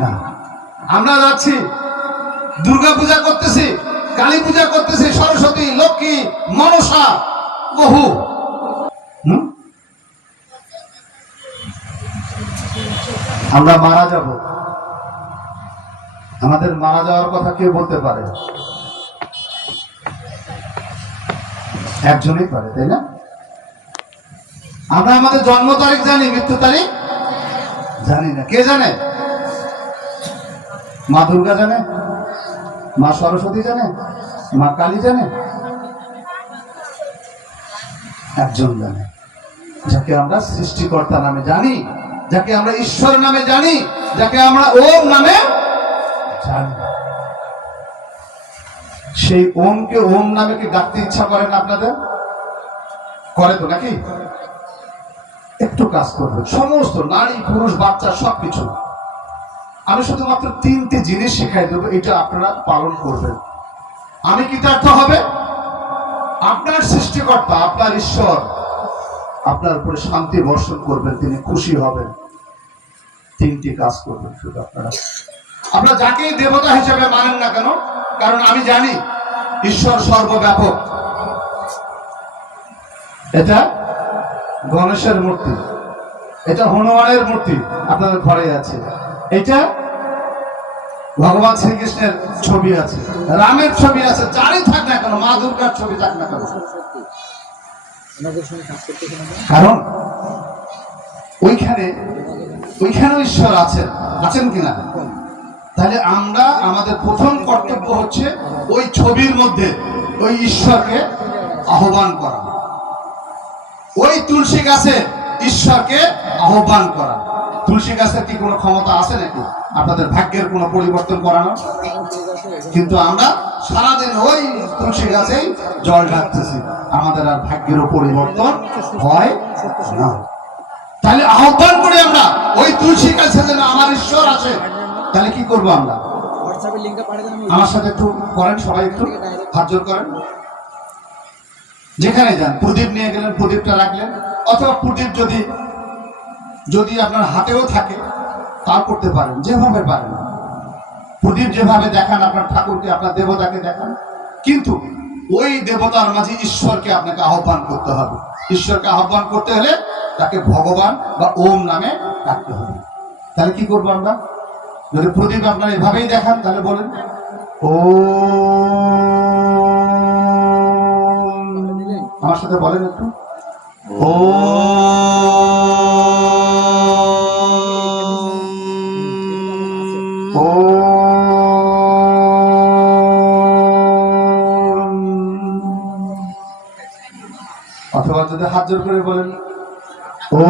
না। আমরা যাচ্ছি দুর্গা পূজা করতেছি, কালী পূজা করতেছি, সরস্বতী, লক্ষ্মী, মনসা, বহু। আমরা মারা যাব, আমাদের মারা যাওয়ার কথা কে বলতে পারে? একজনই পারে, তাই না? আমরা আমাদের জন্ম তারিখ জানি, মৃত্যু তারিখ জানি না। কে জানে? মা দুর্গা জানে, মা সরস্বতী জানে, মা কালী জানে, একজন জানে, যাকে আমরা সৃষ্টিকর্তা নামে জানি, যাকে আমরা ঈশ্বর নামে জানি, যাকে আমরা ওম নামে জানি। সেই ওমকে, ওম নামে কি ডাকতে ইচ্ছা করেন আপনাদের? করে তো নাকি? একটু কাজ করবেন, সমস্ত নারী পুরুষ বাচ্চা সবকিছু। আমি শুধুমাত্র 3টে জিনিস শিখাই দেবো, এটা আপনারা পালন করবেন। আমি কৃতার্থ হবে, আপনার সৃষ্টিকর্তা, আপনার ঈশ্বর আপনার উপরে শান্তি বর্ষণ করবেন, তিনি খুশি হবেন। 3টি কাজ করবেন শুধু আপনারা। আপনারা যাকেই দেবতা হিসেবে মানেন না কেন, কারণ আমি জানি ঈশ্বর সর্বব্যাপক। এটা গণেশের মূর্তি, এটা হনুমানের মূর্তি আপনাদের ঘরে আছে, এটা ভগবান শ্রীকৃষ্ণের ছবি আছে, রামের ছবি আছে, যারই থাক না কেন, মা দুর্গার ছবি থাক না কেন, কারণ ওইখানে ঈশ্বর আছেন, আছেন কিনা? তাহলে আমরা, আমাদের প্রথম কর্তব্য হচ্ছে ওই ছবির মধ্যে ওই ঈশ্বরকে আহ্বান করা, ওই তুলসী গাছে ঈশ্বরকে আহ্বান করা। তুলসী গাছের কি কোনো ক্ষমতা আছে নাকি আপনাদের ভাগ্যের কোনো পরিবর্তন করানো? কিন্তু আমরা সারাদিন ওই তুলসী গাছেই জল ঢাকতেছি, আমাদের আর ভাগ্যেরও পরিবর্তন হয় না। তাহলে আহ্বান করি আমরা ওই তুলসী গাছে যেন আমার ঈশ্বর আছে। তাহলে কি করবো আমরা? আমার সাথে একটু করেন, সবাই একটু হাত জোর করেন। যেখানে যান প্রদীপ নিয়ে গেলেন, প্রদীপটা রাখলেন, অথবা প্রদীপ যদি আপনার হাতেও থাকে তাও করতে পারেন, যেভাবে পারেন। প্রদীপ যেভাবে দেখান আপনার ঠাকুরকে, আপনার দেবতাকে দেখান, কিন্তু ওই দেবতার মাঝে ঈশ্বরকে আপনাকে আহ্বান করতে হবে। ঈশ্বরকে আহ্বান করতে হলে তাকে ভগবান বা ওম নামে ডাকতে হবে। তাহলে কি করবো আমরা? যদি প্রদীপ আপনারা এভাবেই দেখান তাহলে বলেন ও, আমার সাথে বলেন একটু ও। অথবা যদি হাত জোর করে বলেন ও।